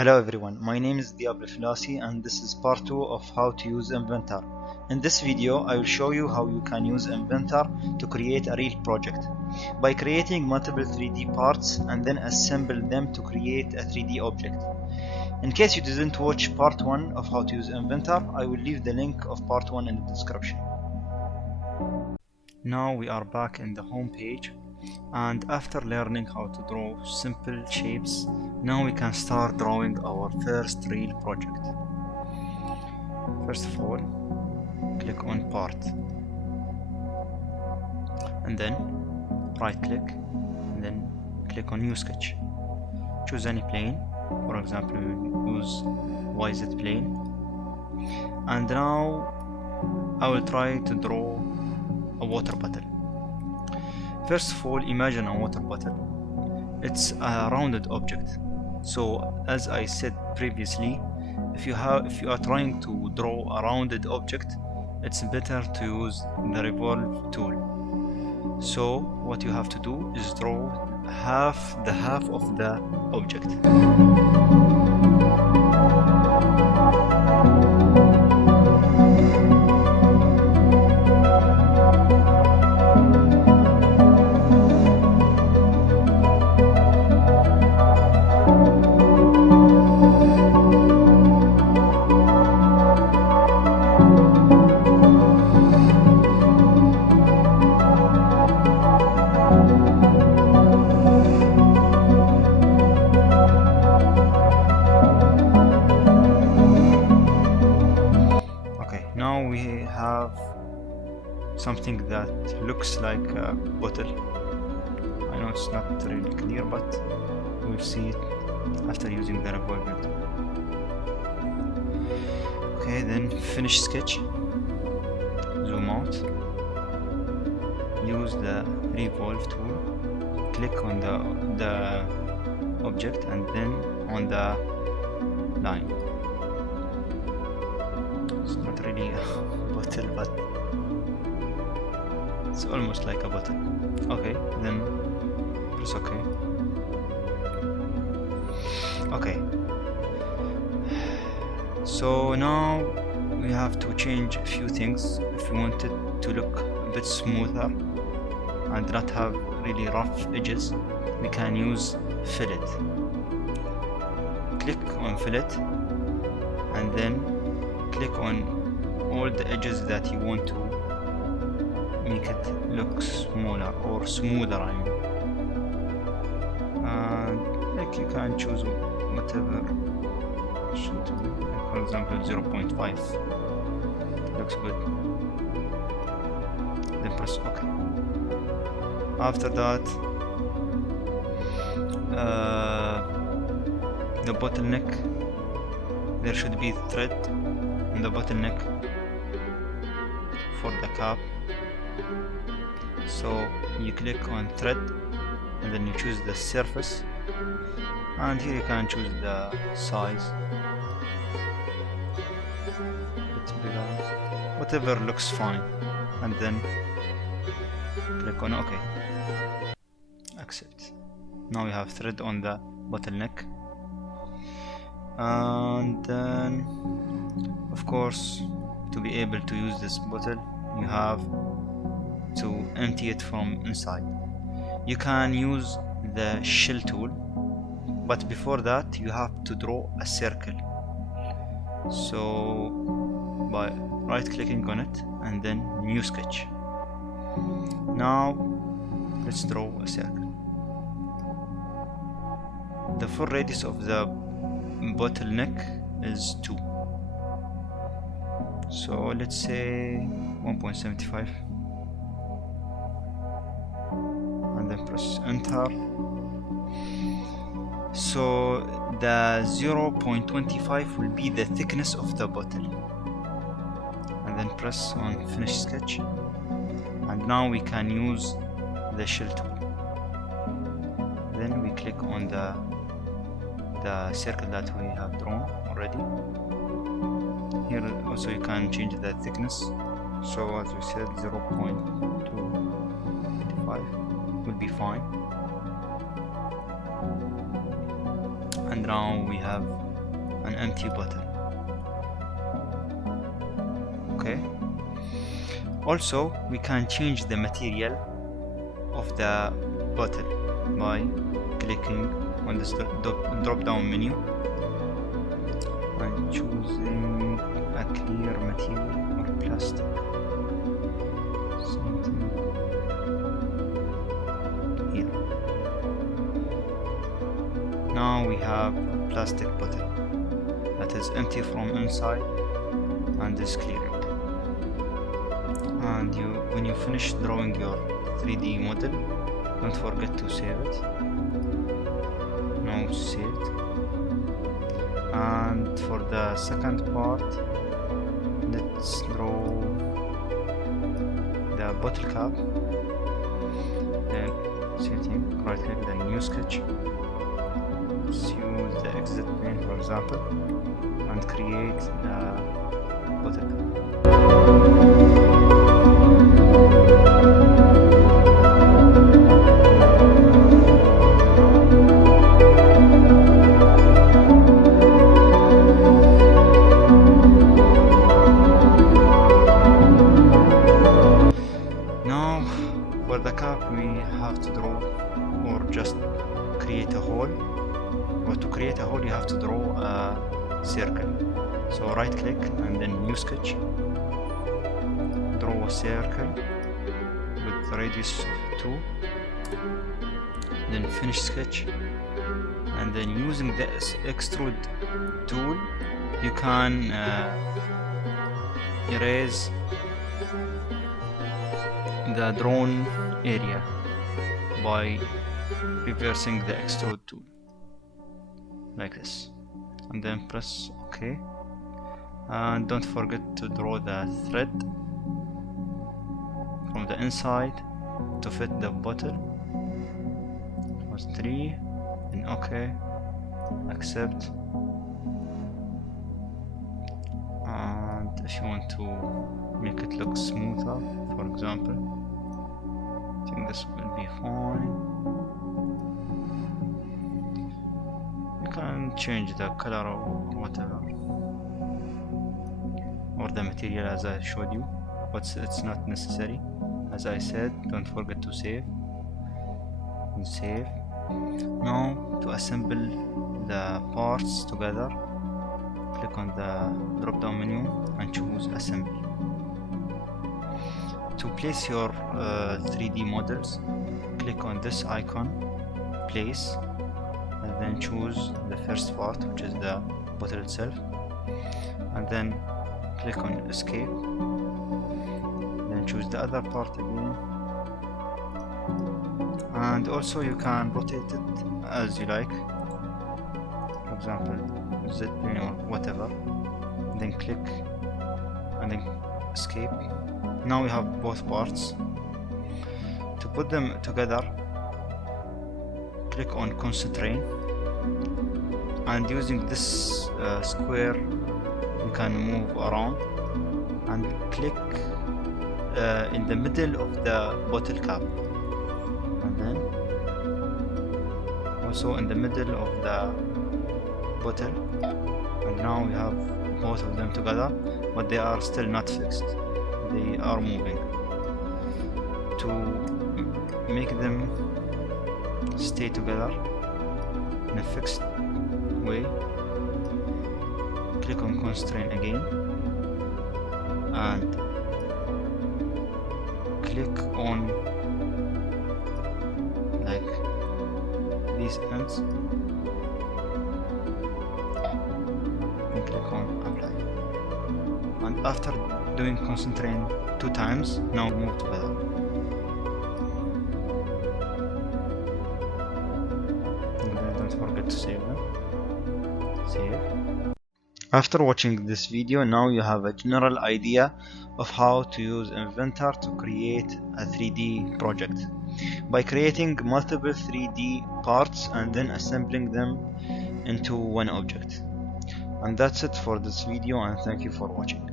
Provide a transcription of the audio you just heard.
Hello everyone, my name is Thiyab Alfalasi and this is part 2 of how to use Inventor. In this video, I will show you how you can use Inventor to create a real project by creating multiple 3D parts and then assemble them to create a 3D object. In case you didn't watch part 1 of how to use Inventor, I will leave the link of part 1 in the description. Now we are back in the home page, and after learning how to draw simple shapes, now we can start drawing our first real project. First of all, click on part and then right click and then click on new sketch. Choose any plane, for example use YZ plane, and now I will try to draw a water bottle. First of all, imagine a water bottle. It's a rounded object. So as I said previously, if you are trying to draw a rounded object, it's better to use the revolve tool. So what you have to do is draw half of the object. Now we have something that looks like a bottle. I know it's not really clear, but we'll see it after using the revolver tool. Okay, then finish sketch, zoom out, use the revolve tool, click on the object and then on the line. It's not really a bottle, but it's almost like a bottle. Okay, then press OK. Okay, so now we have to change a few things. If we want it to look a bit smoother and not have really rough edges, we can use fillet. Click on fillet and then click on all the edges that you want to make it look smaller or smoother, I mean. Like you can choose whatever suitable, like for example 0.5 looks good. Then press OK. After that, the bottleneck, there should be thread in the bottleneck for the cap. So you click on thread and then you choose the surface, and here you can choose the size, whatever looks fine, and then click on OK. Accept. Now we have thread on the bottleneck, and then of course, to be able to use this bottle, you have to empty it from inside. You can use the shell tool, but before that you have to draw a circle. So by right clicking on it and then new sketch. Now let's draw a circle. The full radius of the bottleneck is 2. So let's say 1.75 and then press enter. So the 0.25 will be the thickness of the bottle, and then press on finish sketch, and now we can use the shell tool. Then we click on the circle that we have drawn already. Here also you can change the thickness, so as we said 0.25 will be fine. and now we have an empty bottle. Okay, also we can change the material of the bottle by clicking on this drop down menu and choosing a clear material or plastic, something here. Now we have a plastic bottle that is empty from inside and is clear. And when you finish drawing your 3D model, don't forget to save it. Now it's saved. And for the second part, let's draw the bottle cap. Then same thing, right click, then new sketch. Let's use the exit plane for example and create the bottle cap. For the cap we have to draw or just create a hole, or to create a hole you have to draw a circle. So right click and then new sketch, draw a circle with the radius of 2, then finish sketch, and then using the extrude tool you can erase the drawn area by reversing the extrude tool like this, and then press OK. And don't forget to draw the thread from the inside to fit the bottle. Press 3, then OK, accept. And if you want to make it look smoother, for example, I think this will be fine. You can change the color or whatever, or the material as I showed you, but it's not necessary. As I said, don't forget to save and save. Now to assemble the parts together, click on the drop down menu and choose assemble. To place your 3D models, click on this icon, place, and then choose the first part, which is the bottle itself, and then click on escape, then choose the other part again, and also you can rotate it as you like, for example Z plane or whatever, then click and then escape. Now we have both parts. To put them together, click on constraint, and using this square you can move around and click in the middle of the bottle cap, and then also in the middle of the bottle, and now we have both of them together, but they are still not fixed. They are moving. To make them stay together in a fixed way, click on constraint again and click on like these ends and click on apply. And after doing constraint 2 times, now move together. And don't forget to save them. Save. After watching this video, now you have a general idea of how to use Inventor to create a 3D project by creating multiple 3D parts and then assembling them into one object. And that's it for this video, and thank you for watching.